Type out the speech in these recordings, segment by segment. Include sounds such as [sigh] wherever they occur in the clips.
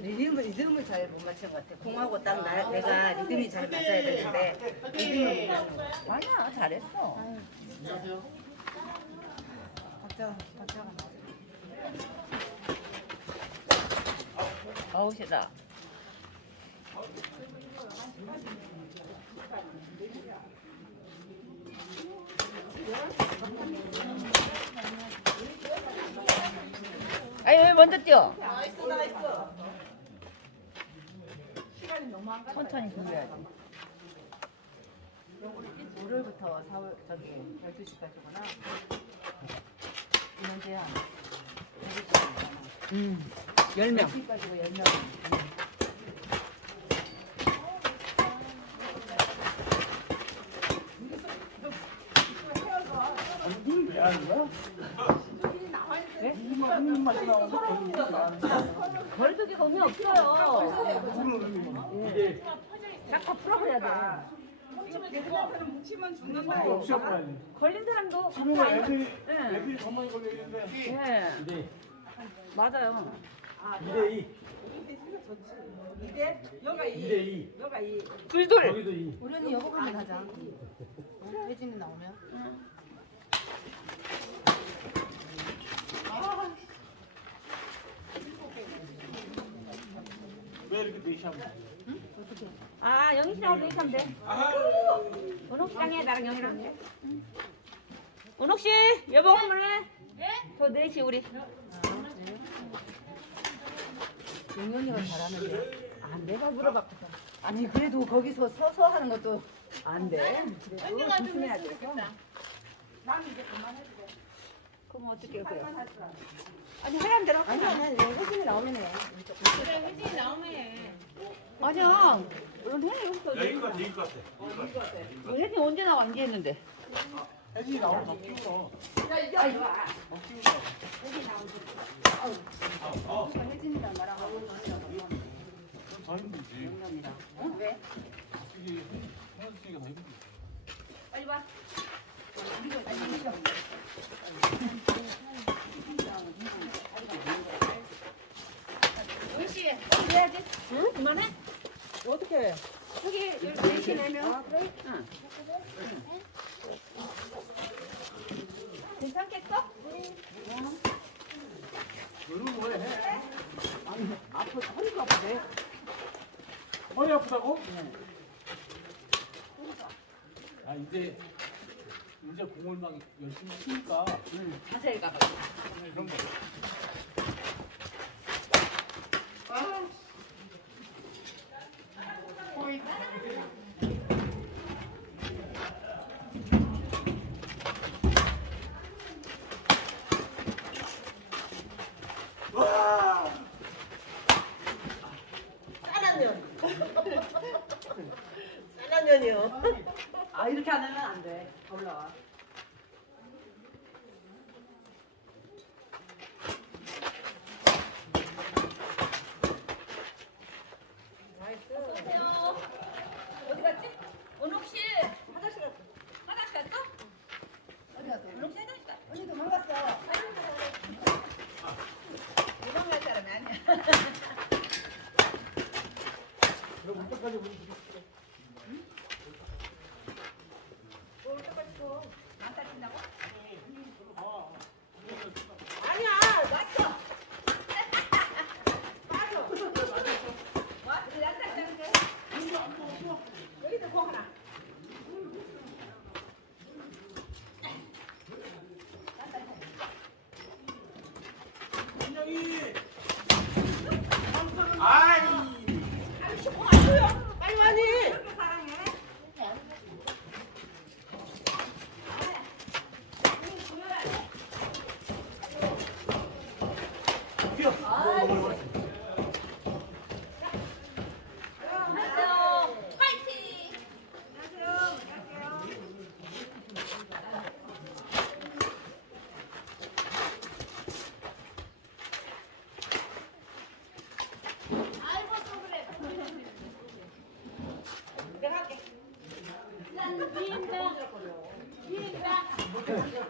리듬을 리듬을 잘 못 맞춘 것 같아. 공하고 딱 나, 내가 리듬이 잘 맞아야 되는데 리듬을 못 맞는 것 같아. 아니야 잘했어. 박자 박자가 맞아. 아웃이다. 아니 왜 먼저 뛰어? 천천히 준비해야지. 월요일부터 4월 저기 12시까지구나. 문제야. 음, 10명. 12시까지고 10명. 벌떡이 의미 없어요. 자꾸 풀어버려야 돼. 걸린 사람도 지금은 애들이 네. 애들이 더 많이 걸리는데 네. 맞아요. 2대 2 이게 여가 2, 2대 2 여가 2. 둘둘. 여기도 2 우리 언니 여보 가면 하자. 혜진이 나오면. 왜 이렇게 4시 하면 아 영희 씨랑 우리 하면 돼. 은옥 씨랑 해 나랑 영희랑 해. 은옥 씨 여보 한번 해. 저 넷이 우리. 용연이가 잘하는데. 아 내가 물어봤거든. 아니 그래도 거기서 서서 하는 것도 안 돼. 그래도 조심해야 돼. 그 럼 어떻게 그래? 아니 하얀 대로 아니 아니 혜진이 나오면 해. 아니야. 물론 혜진이 여기서. 여기가 여기 같아. 뭐 혜진이 언제 나와 안 했는데. 혜진이 나오면 더 키우어 혜진이랑 나랑 하고 더 힘들지 왜? 이게 현수이가 더 힘들지 빨리 와. 영희 씨 어떻게 해야지? 응? 그만해? 어떻게 해? 여기 열네 내면. 그래? 응. 괜찮겠어? 그러면 왜 해? 아니, 아프, 허리가 아프대. 허리 아프다고? 아 이제 이제 공을 막 열심히 치니까 자세히 가봐. 그런 거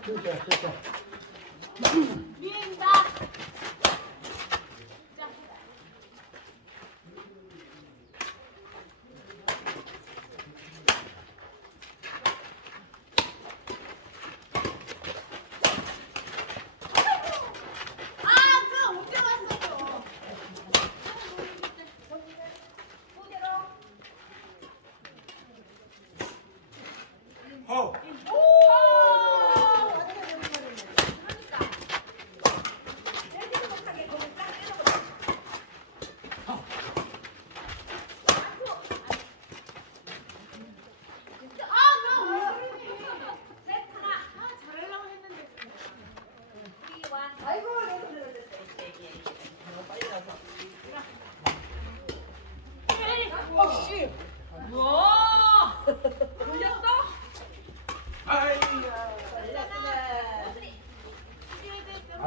谢谢谢谢。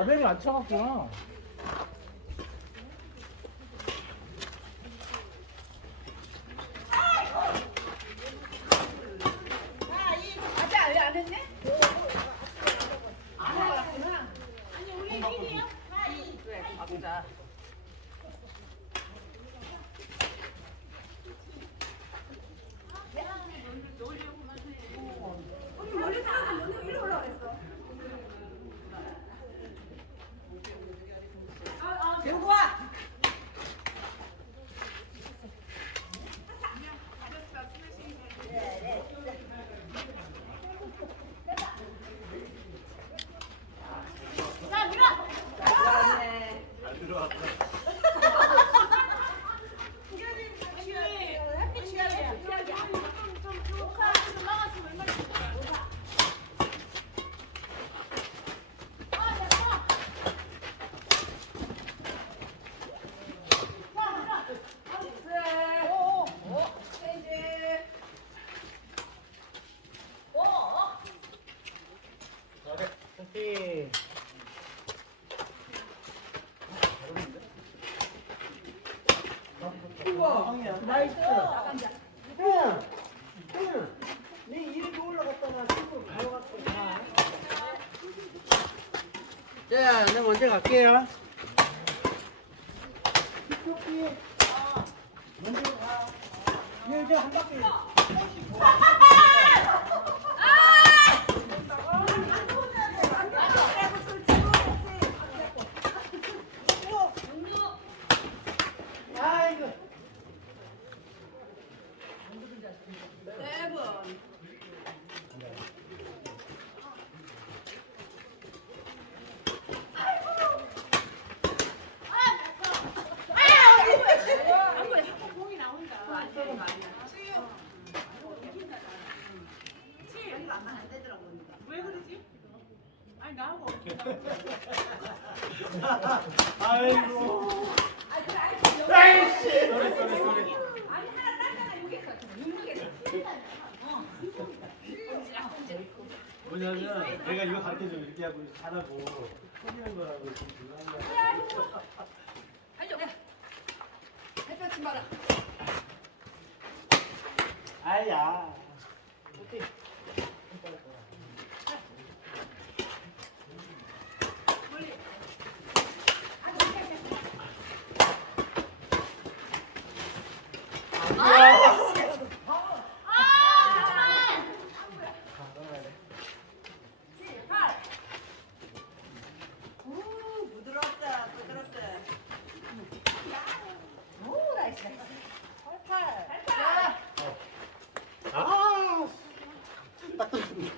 400이 안 차갑구나. 나이스. 형아, 형아, 내 이렇게 올라갔다가 집으로 가져갔어. 자, 내가 먼저 갈게요. 이쪽이 먼저 가. 여기 한 바퀴. 아이고. [laughs] 아이고. 아이씨. 쏘리 쏘리 쏘리. 뭐냐면 내가 이거 가르쳐줘 이렇게 하고 잘하고 속이는 거라고 지금 거야. 아야. 어때? 아. 딱 떨어졌네.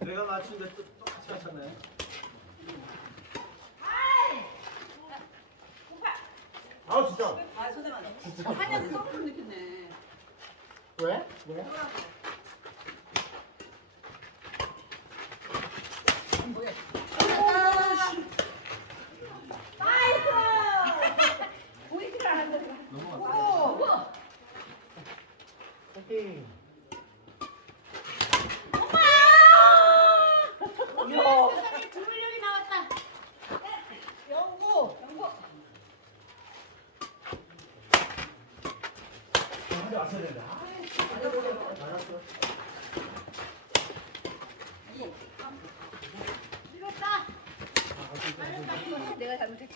내가 맞춘데 또 똑같이 맞췄네. 아 진짜. 아. 한양이 썩는 느꼈네. 왜? 왜? 오케이. 주물력이 나왔다. 한대 왔어야 된다. 맞았어. 이겼다. 내가 잘못했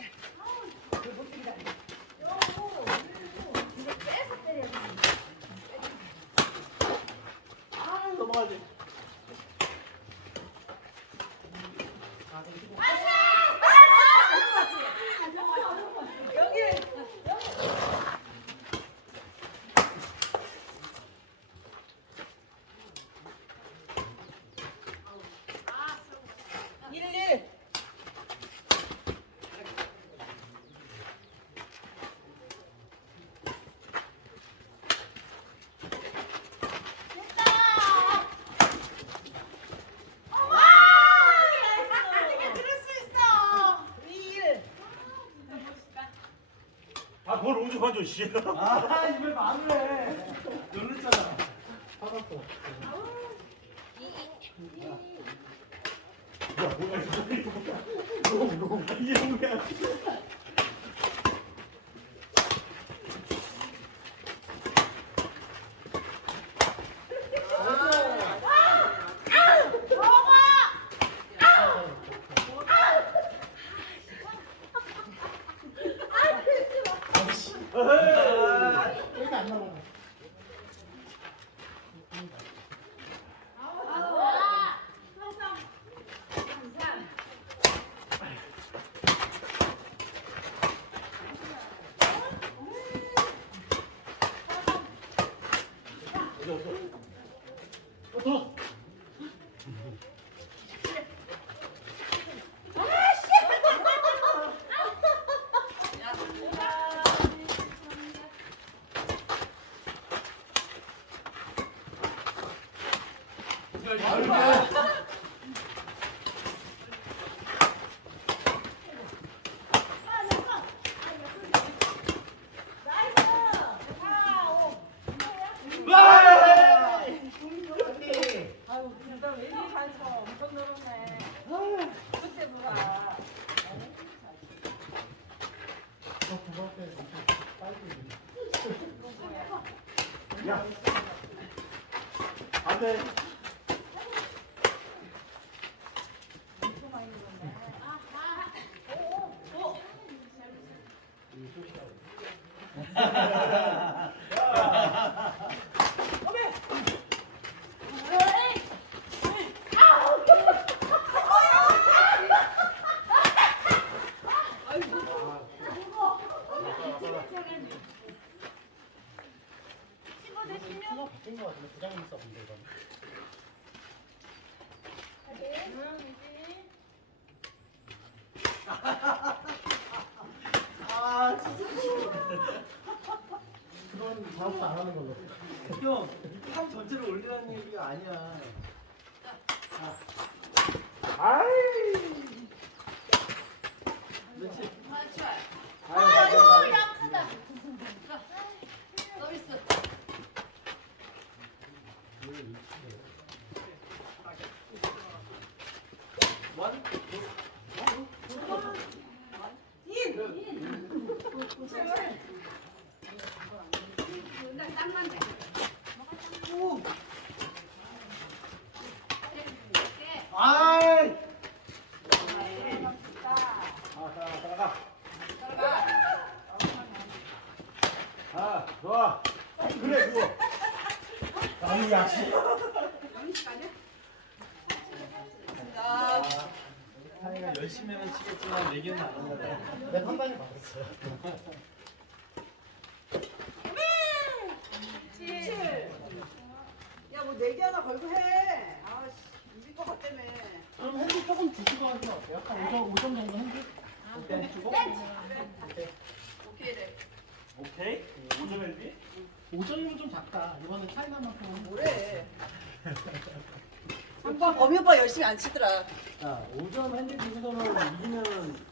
뭘 오죽 봐줘 씨. 아 이걸 말을 해. 놀랬잖아. 화났어. 야 뭐야 이거 뭐야? 왜 이리 잘쳐 엄청 늘었네. 그때 누가 야. 안 돼. 아 진짜. 그건 다음부터 안 하는 걸로. 형, 한 전체를 얘기가 아니야. 아이. 그렇지. 아유, 원. 아이. 아, 따라가, 따라가. 아, 좋아. 그래, 그거. 나무 야식. 아, 타이가 열심히 하면 치겠지만 내기는 안 한다. 내 판단이 맞았어요. 야, 뭐 내기 하나 걸고 해. 아씨, 이길 것 같다며. 그럼 핸디 조금 주시고 하는 어때요? 한 5점, 5점 정도 핸디? 오케이. 주고. 오케이, 래 오케이. 5점 핸디? 5점이면 좀 작다. 이번에 차이나만큼 뭐래? [laughs] 오빠, 범이 오빠 열심히 안 치더라. 자, 5점 핸디 주고서는 이기면